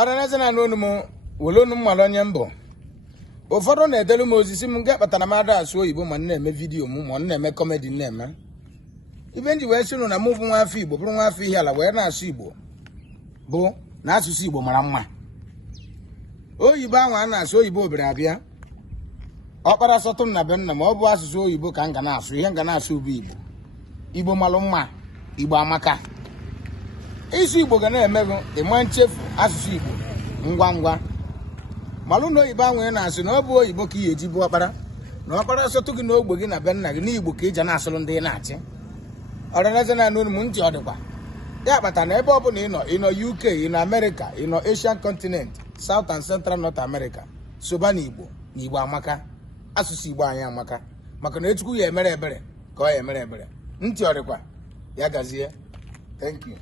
Araneze na n'onu m wolonu mmalụ onye mbụ ụfọdụ na-edelu m ozi si m nke kpatara m ada asụ oyibo ma na-eme vidiyo m ma na-eme kọmedi na-eme ibe nji wee sịnụ na mụ bụ nwa afọ Igbo bụrụ nwa afọ ihe ala wee na-asụ Igbo bụ na asụsụ Igbo mara mma. Oyibo ahụ a na-asụ oyibo obere abịa ọkpara sọtụ m na be nna m ọ bụ asụsụ oyibo ka m ga na-asụ ihe m ga na-asụ bụ Igbo malụ mma Igbo amaka. Ịsụ Igbo ga na-emegụ ịma nchefu asụsụ Igbo ngwa ngwa malụ na oyibo ahụ ị na-asụ na ọ bụ oyibo ka ị eji bụ ọkpara na ọkpara sọtụ gị na ogbe gị na be nna gị n'Igbo ka ị ja na-asụrụ ndị ị na-achị. Ọraneze na n'onu m ntị Odikwa ya kpata na ebe ọ bụla ị nọ UK, ị nọ America, ị nọ Asian continent, South and Central North America, soba na Igbo amaka. Asụsụ Igbo anyị amaka maka na Echukwu ya emere ebere ka ọ ya emere ebere. Ntị Odikwa ya gazie. Thank you.